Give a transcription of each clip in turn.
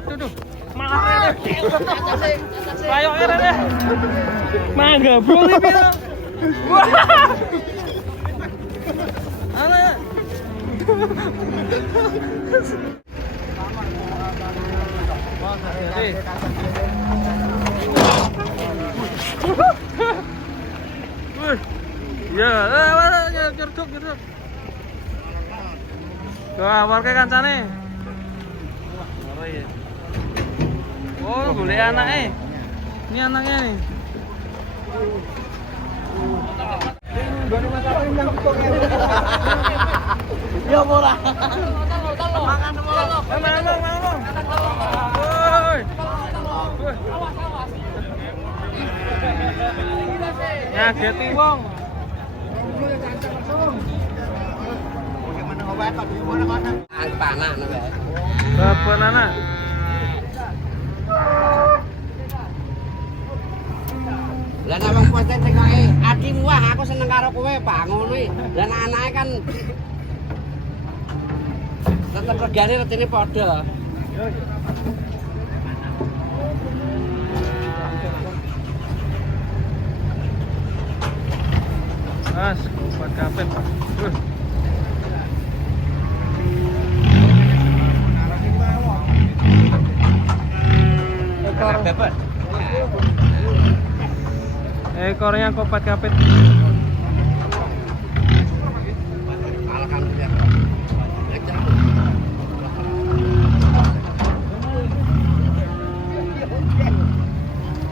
Aduh. Malah ayo deh. Mangga bro iki. Wah. Ana. Ya, nyerduk. Wah, warga kancane. Oh iya. Oh, boleh anaknya. Ini anaknya nih. Ya murah. Makan semua. Mang. Woi. Ngageti wong. Bagaimana obat tadi mana? Panah nih, Pak. Berapa anak? Lah nek wong poten tekoke adhimu wah aku seneng karo kowe Pak ngono iki. Lah anake kan tetep regane retine padha. Mas, buat kapet. Ekornya kopat kapit.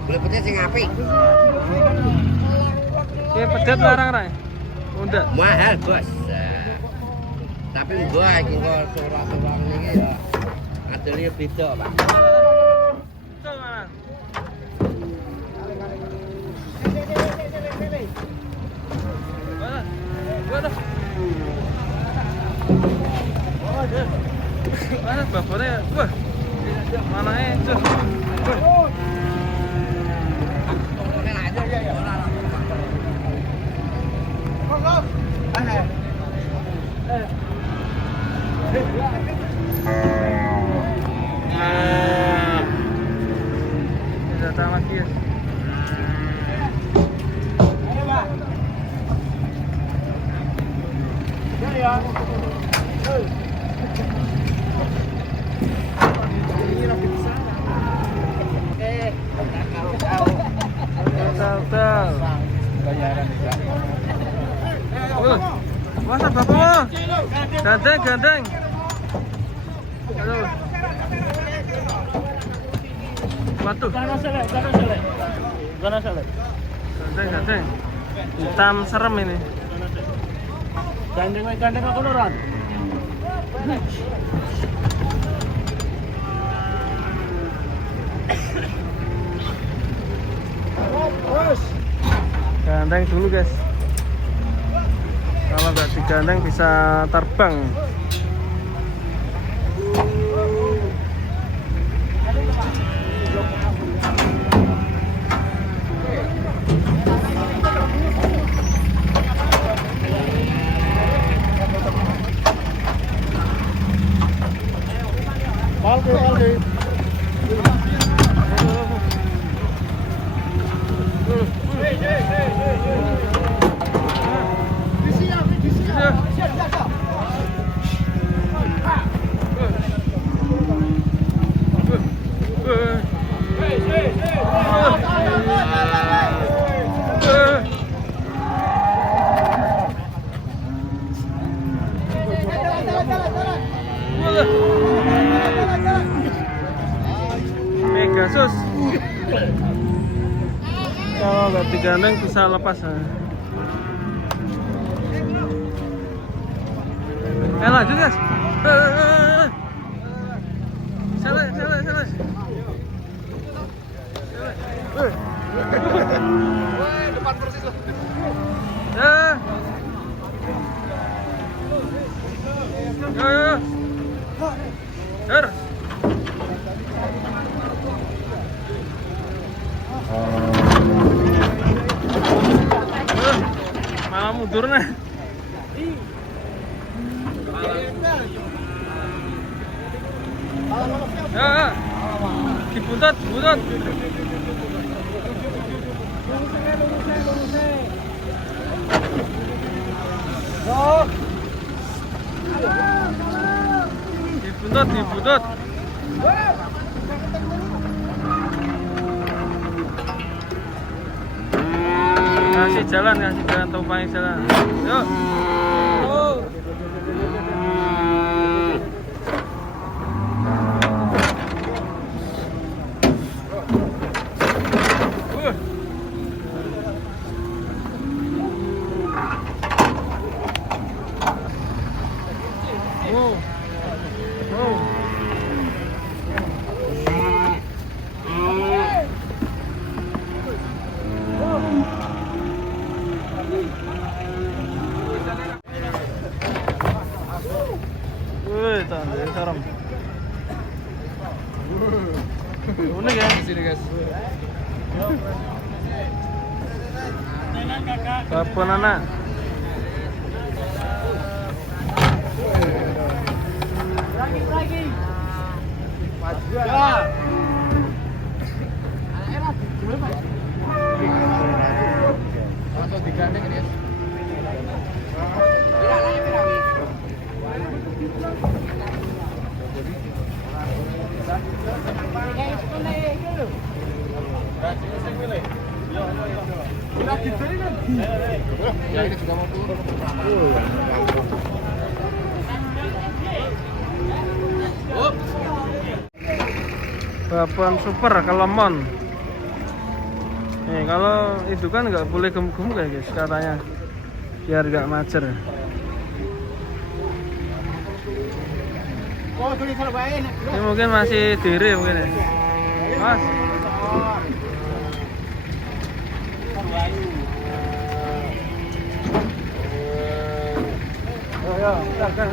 Boleh pedet sing apik. Ki pedet larang ra? Udah. Mahal, Bos. Tapi gua iki kok surat-surat iki ya. Adele beda, Pak. Mana bapaknya? Wah, mana itu? Datang lagi ya. Masa bapak? Gandeng. Halo. Waduh. Gandeng. Hitam serem ini. Gandeng aku nuran. Gandeng dulu guys. Kalau nggak digandeng bisa terbang. Palde. Megasus. Kalau nggak digandeng bisa lepas. Lanjut guys. Salah. Depan persis loh. Malah mundur nah. Dibutut, butut. Dibutut. Kasih jalan tumpangin jalan. Yuk. Wih, tanda serem. Unik ya di sini, guys. Kapan anak? Lagi. Ya. Langsung digandeng ini. Ya ini juga mau turun. Babon super kelemon. Nih kalau itu kan nggak boleh gemuk-gemuk ya guys katanya, biar nggak macer. Ini mungkin masih diri mungkin ya, Mas. Yo, kan.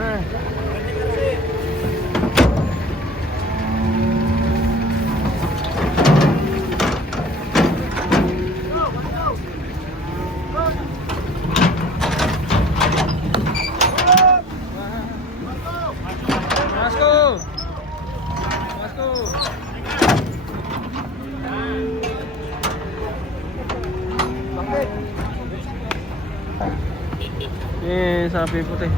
Ini sapi putih.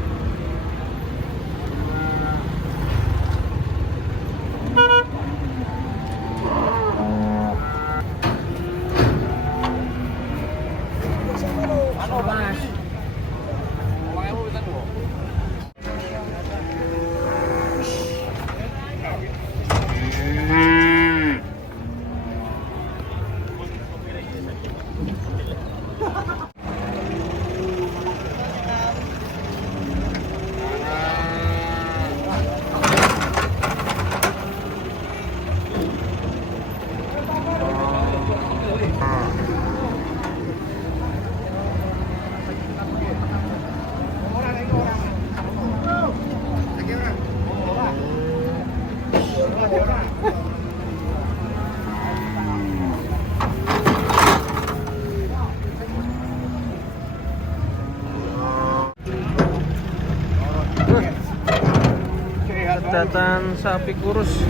Datang sapi kurus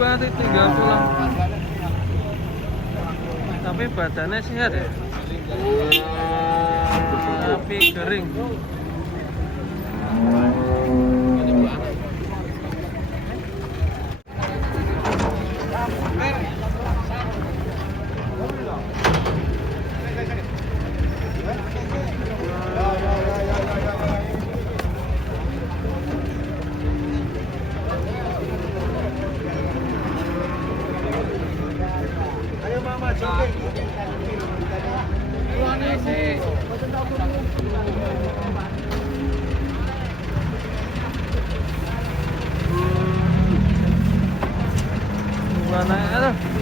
banget, tinggal pulang. Tapi badannya sehat ya, sapi kering.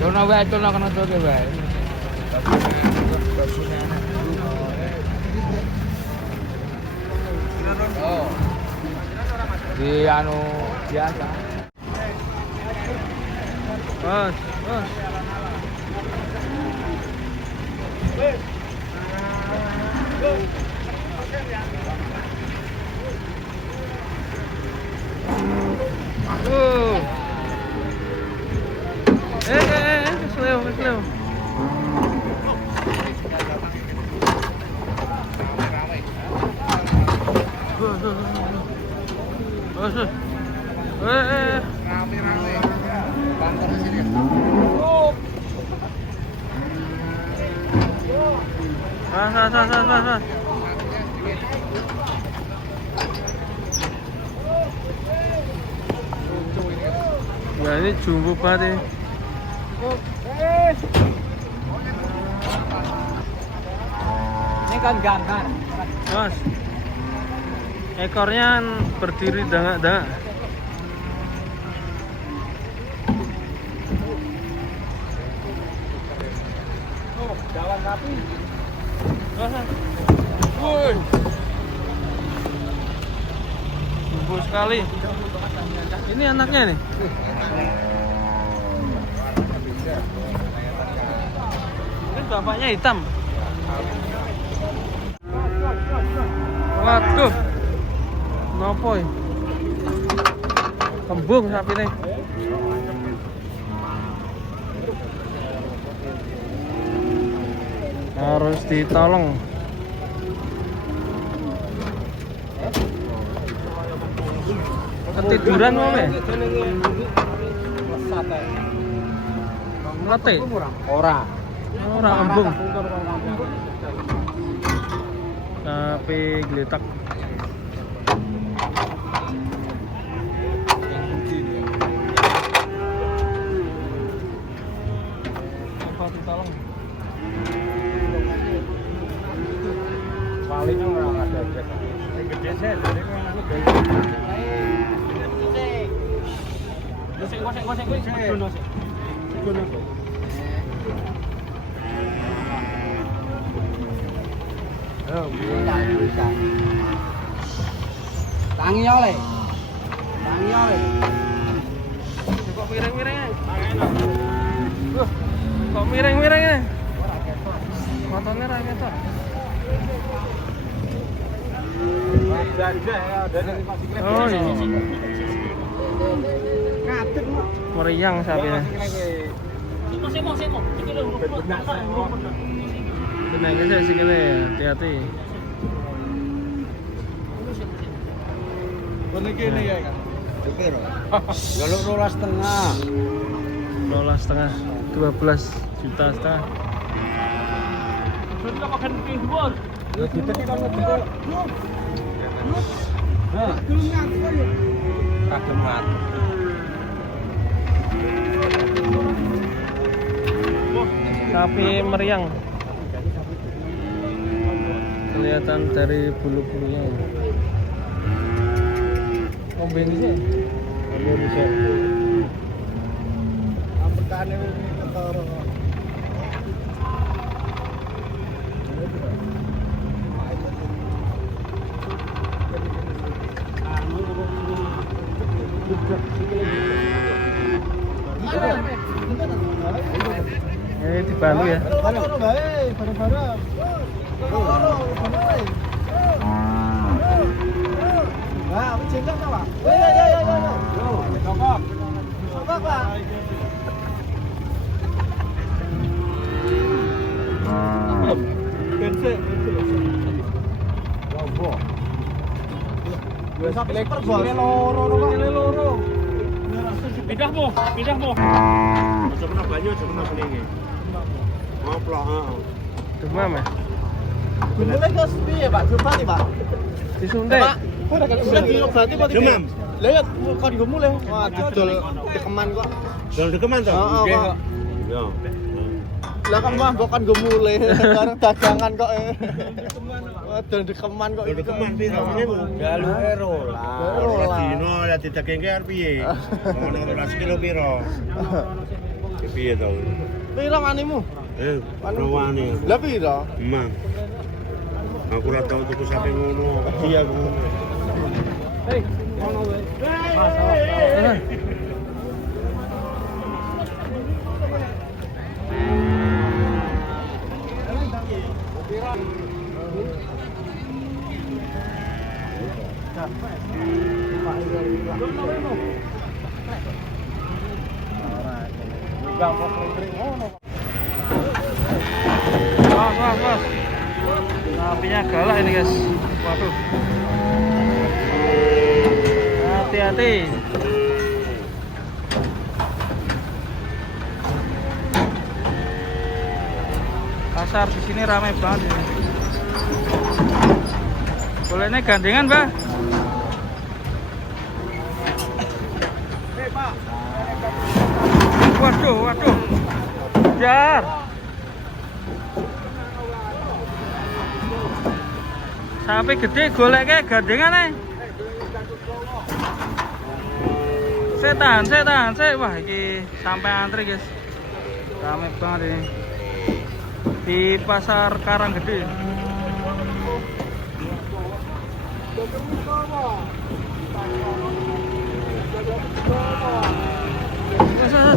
Turun wae, turun kana toke wae. Oh. Di anu biasa. Bos. Rame-rame. Kantor di sini. Sah. Ya ini jumbo banget ini. Ini kan gambar. Mas, ekornya berdiri dangak-dangak. Jalan Sapi. Woi, jumbo sekali. Ini anaknya nih. Mungkin bapaknya hitam. Waduh, nopo ya? Kembung sapi nih. Harus ditolong. Ketiduran mau ya? Mati? Ora. Ora kembung. Sapi geletak. Apa ditolong? Palingnya orang ada aja. Yang gede sih, jadi kan aku gede. Gosek kuwi. Tangi oleh. Kok miring-miringnya? Kok miring-miringnya? Motornya ra ketok. Oh iya. Meriang sapinya. Tenang aja sikile, hati-hati. Ini ya kan. Jalur 12,5. 12,5, 12 juta setengah. Ya kita kan betul. Nah. Kagemat. Sapi meriang. Kelihatan dari bulu-bulunya. Komben ini. Amperkane ketara. Dibantu ya. Bareng-bareng. Nah, aku cinta sama. Ya. Sokok. Sokok, Pak. Bensin. Lobo. Gue sampai lekor bos. Ini loro. Pindah mo. Aja kena banyu, aja kena beninge. Ngoplok, heeh. Demam ya? Gumule kos piye, Pak? Diobati, Pak? Disuntik. Ora kan diobati apa demam? Lah ya kok digumule. Wah, didol dekeman kok. Dol dekeman to? Nggih kok. Yo. Lah kan mah kok kan gemule, bareng dagangan kok. Dol dekeman kok. Dol dekeman piro? Galuke rola. Dino ya didagingke arep piye? Ngono 12 kilo piro? Piye to? Piro manimu? Wani. Lah piro? Emang. Aku ora tau tuku sapi ngono. Iya ngono. Hei, ngono wae. Mas. Sapinya galak ini guys. Waduh. hati-hati. Pasar di sini ramai banget ini. Bolehnya gandengan, Pak? Waduh, waduh. Jar. Sapi gede goleknya gandengan nih. Saya tahan. Wah, ini sampai antri, guys. Ramai banget ini. Di pasar Karanggede.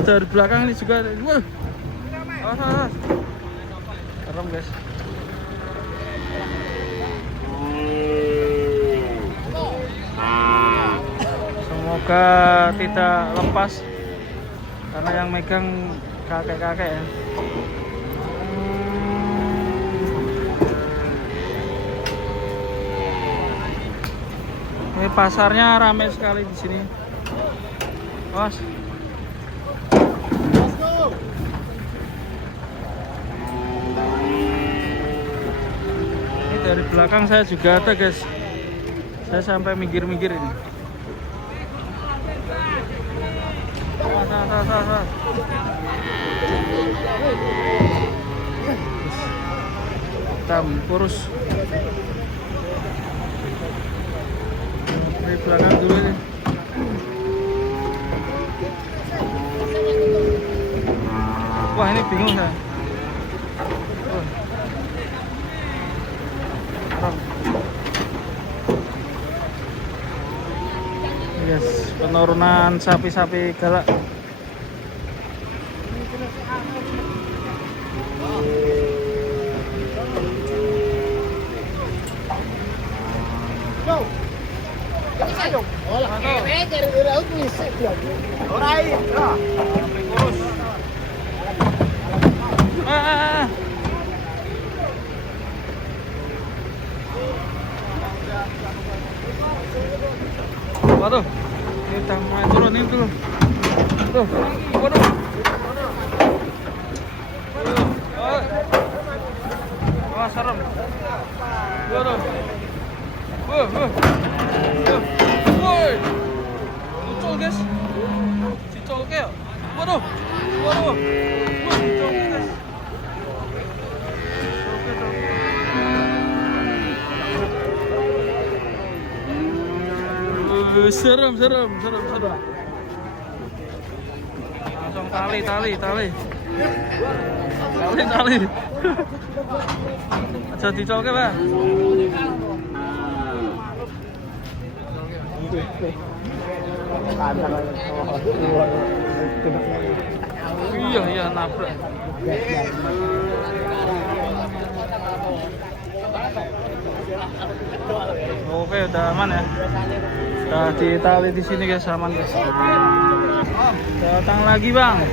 Dari belakang ini juga. Wah. Serem, guys. Semoga tidak lepas karena yang megang kakek-kakek ya. Ini pasarnya ramai sekali di sini. Bos. Ini dari belakang saya juga ada, guys. Saya sampai minggir-minggir ini. Hitam kurus. Di belakang dulu ini. Wah, ini bingung saya. Yes, penurunan sapi-sapi galak. Waduh, ini udah mulai turun ini tuh. Tuh, waduh. Wah, serem. Waduh. Woi. Lucu, guys. Cicol kayak. Waduh. Wah, lucu, guys. Serem. Langsung tali. Aja dicolke, Pak. Iya nabrak. Oke, udah aman ya. Udah ditali di sini, guys, aman, guys. Datang lagi, Bang.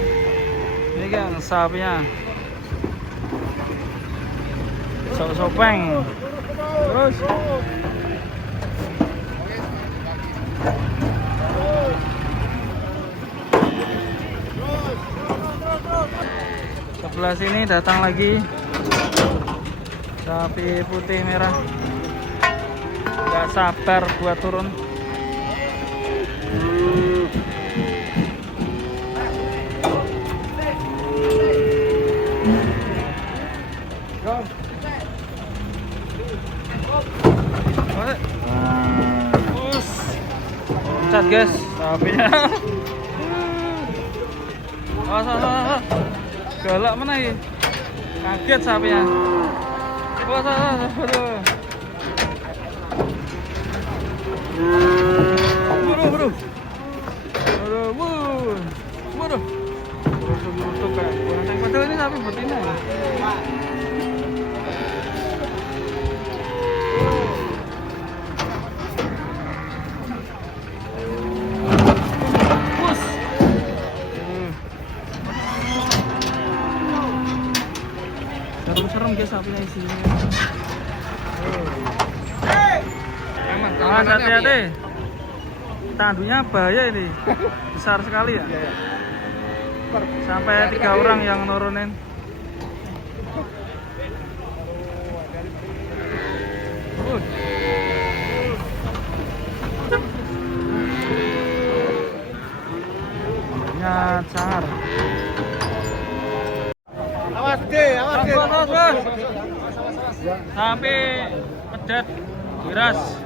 Ini kan sapinya. Sopeng. Terus. Sebelah sini datang lagi sapi putih merah. Gak sabar buat turun. Loncat, guys, sapinya. Galak mana ini? Kaget sapinya. Waduh. Waduh, kayak kurang. Padahal ini sapi betina ya. Serem, guys, sapinya isinya. Aman, hati-hati. tandunya bahaya ini. Besar sekali ya. Sampai 3 orang yang nurunin. Sangar. Awas deh, awas deh. Bos. Sampai pedet giras.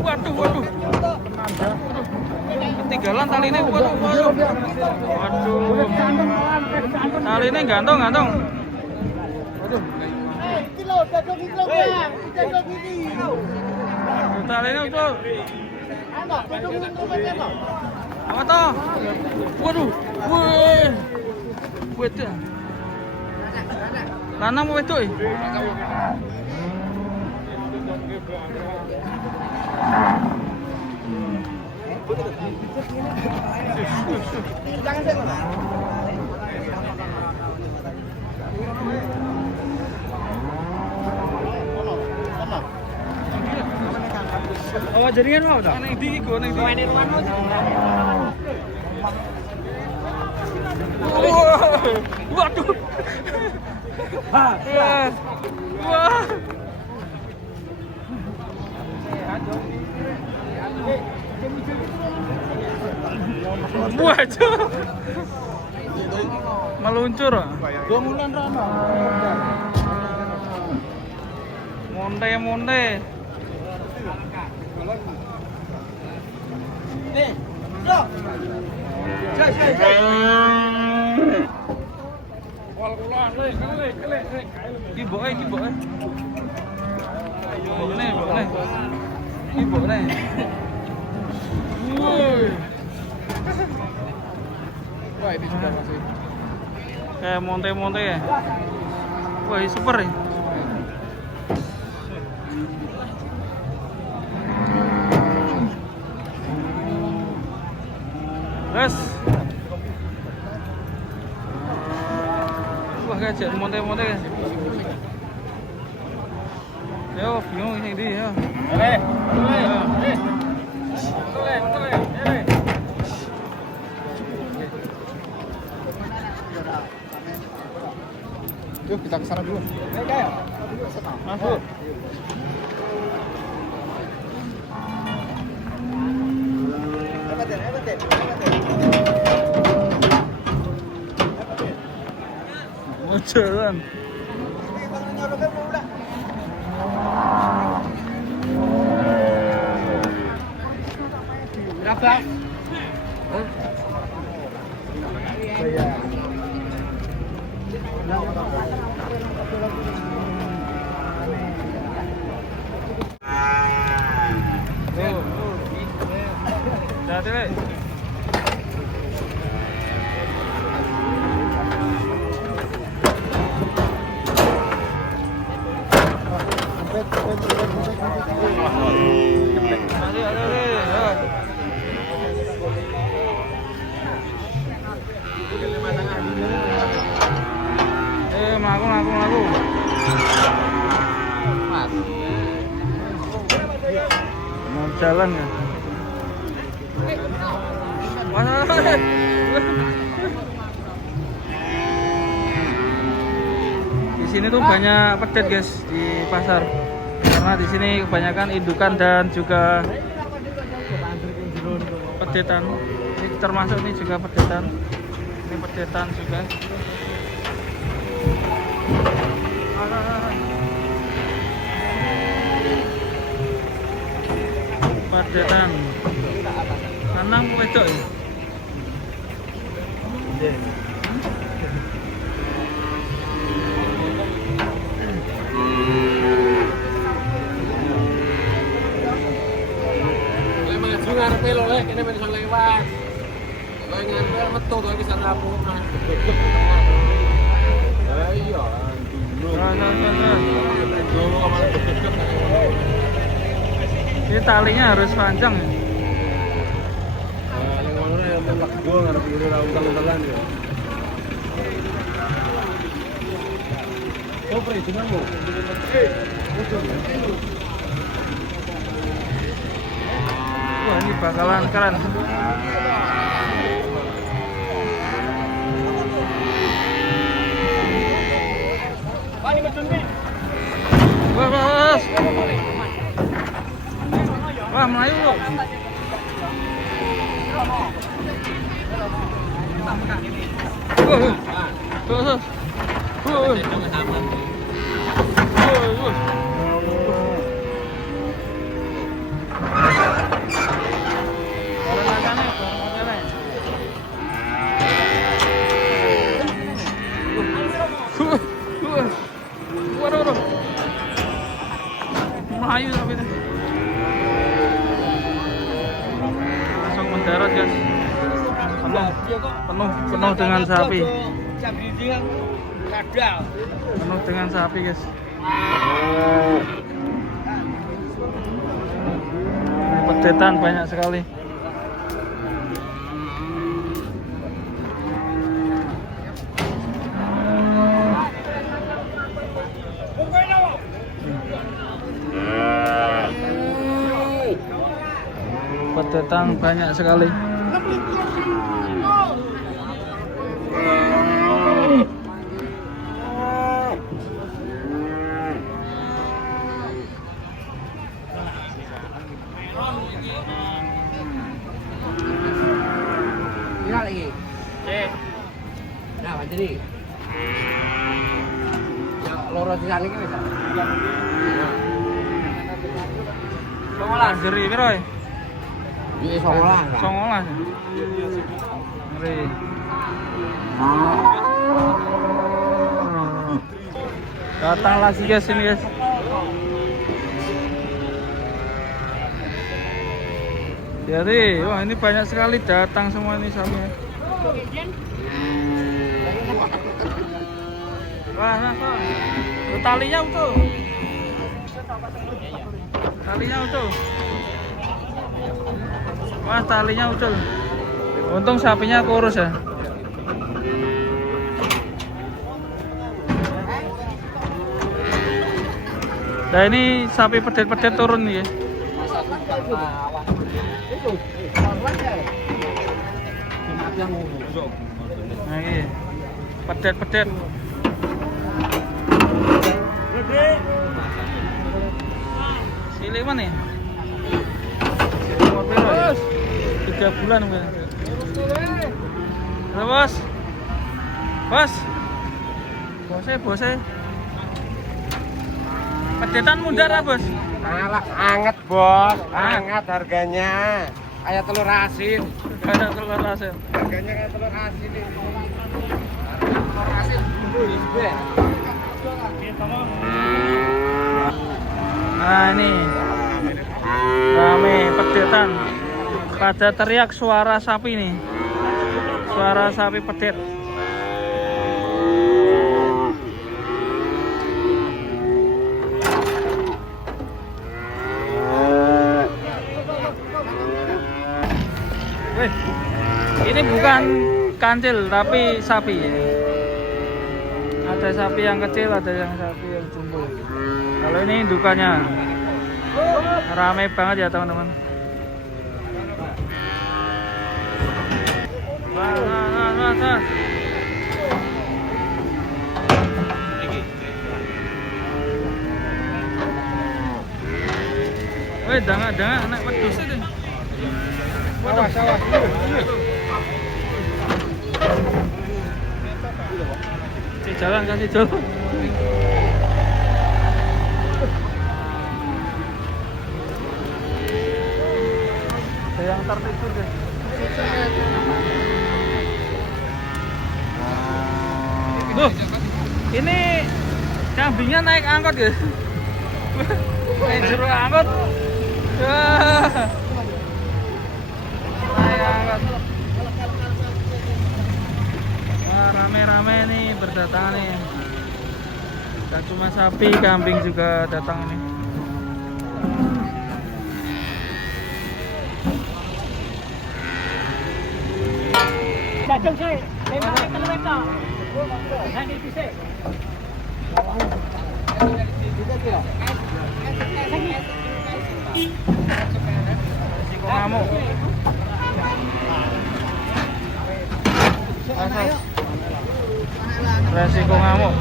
Waduh. Ketinggalan tali ini, waduh. Tali ini gantung. Waduh. Tali ini betul. Apa toh? Waduh. Wih. Wedok. Lanang mau wedok. Oh, jaringan mau dah? Neng di. Waduh. Wah. Waduh. Meluncur. 2 bulan rana. Monte. Nih, Truk. Ki boke. Bokne. Woi. Wah, ini sudah masih. Kayak monte ya. Wah, super ya. Guys. Wah, kayak monte. Yo, bingung ini dia ya. Yuk kita ke sana dulu. Masuk. Mau jalan. Berapa? Hati-hati. Ngaku. Mau jalan ya? Di sini tuh banyak pedet guys di pasar. Karena di sini kebanyakan indukan dan juga pedetan. Ini termasuk ini juga pedetan. Ini pedetan juga. Pedetan. Senang wedok ya. Maju ngarepe lho lek kene ben iso lewat. Kowe ngantel metu kowe iki sak rapungan. Ha iya, Ini talinya harus panjang ya. Yang mana yang tembak gua ngarep biru raungan-raungan ya. Oh, perizinan lo. Wah, ini bakalan keren. Wah, bos. Wah, Melayu loh. Waduh, Melayu tapi itu. Langsung mendarat guys. Penuh dengan sapi. Penuh dengan sapi guys. Pedetan banyak sekali. Pedetan banyak sekali. Viral lagi. Nah, jadi. Ya, loro sisane iki wis. Songolas jeri piro? Iya, songolas. Songolas. Ngeri. Datang lagi guys ini guys. Jadi, wah ini banyak sekali datang semua ini sapi. Wah, nah, talinya utuh. Talinya utuh. Wah, talinya utuh. Untung sapinya kurus ya. Nah ini sapi pedet-pedet turun nih ya. Nah ini pedet-pedet. Silih mana ya? Bos, 3 bulan bos. Halo bos. Bos. Bosnya. Pedetan mundar ya bos? Alah, anget bos, anget harganya. Kayak telur asin. Kayak telur asin. Harganya kayak telur asin nih. Telur asin. Nah ini rame pedetan. Pada teriak suara sapi nih. Suara sapi pedet. Ini bukan kancil tapi sapi. Ada sapi yang kecil, ada yang sapi yang jumbo. Kalau ini indukannya ramai banget ya teman-teman. Nah. Woi, danga anak wedhus itu. Awas. Jalan kasih jalan. Ada yang tertidur deh. Ini kambingnya naik angkot ya? Naik juru angkot. Naik angkot. Wah, rame-rame nih berdatangan nih. Gak cuma sapi, kambing juga datang nih. Jajang sih, 5 kilometer. Nanti bisa. Resiko ngamuk. Resiko ngamuk.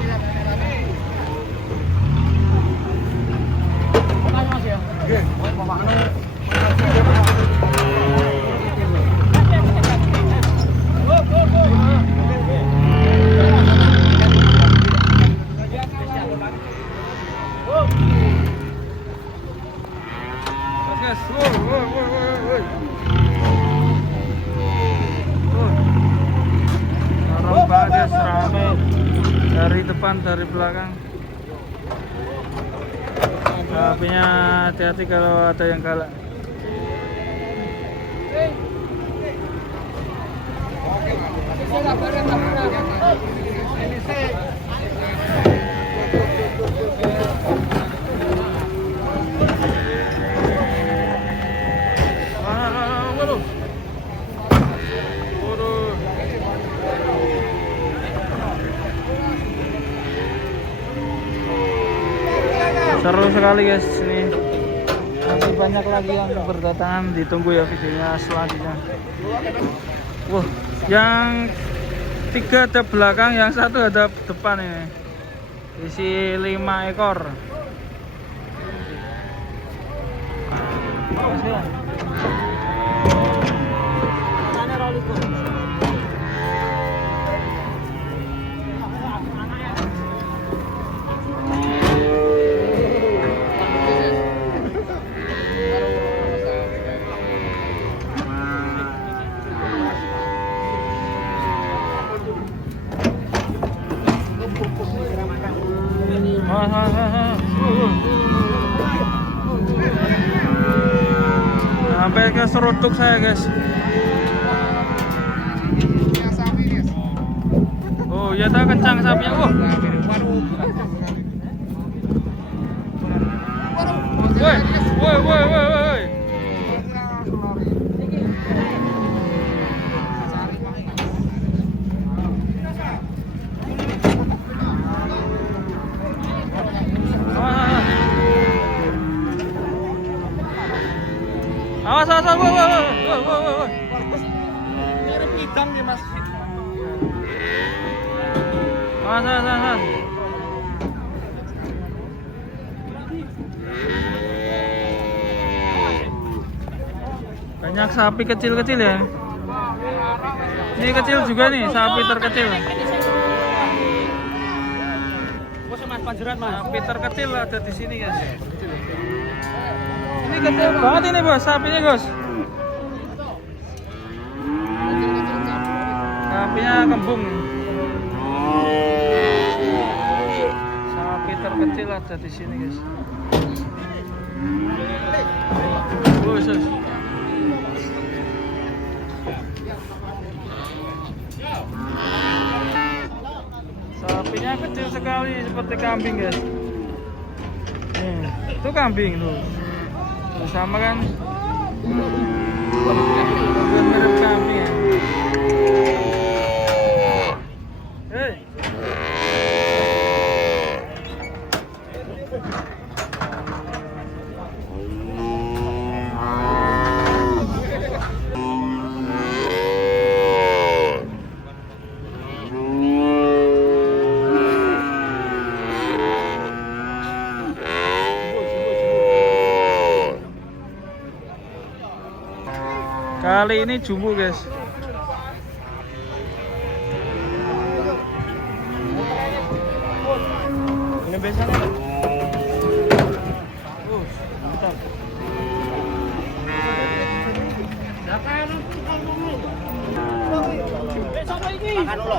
Banget rame dari depan dari belakang. Sapinya hati-hati kalau ada yang galak. Seru sekali guys ini. Masih banyak lagi yang berdatangan, ditunggu ya videonya selanjutnya. Wah, yang 3 ada belakang, yang 1 ada depan ini. Isi 5 ekor. Sampai ke seruduk saya guys. Oh ya tak kencang sapinya. Woi. Awas. Woi. Mirip idang ya mas. Awas. Banyak sapi kecil-kecil ya. Ini kecil juga nih, sapi terkecil. Sapi terkecil ada di sini guys. Ini kecil banget ini bos, sapinya bos. Sapinya kembung. Sapi terkecil ada di sini guys. Bos. Sapinya kecil sekali seperti kambing guys. Itu kambing tuh. Sama kan? Mirip kambing ya. Hei. Kali ini jumbo guys. Ini biasanya mantap. Makan dulu.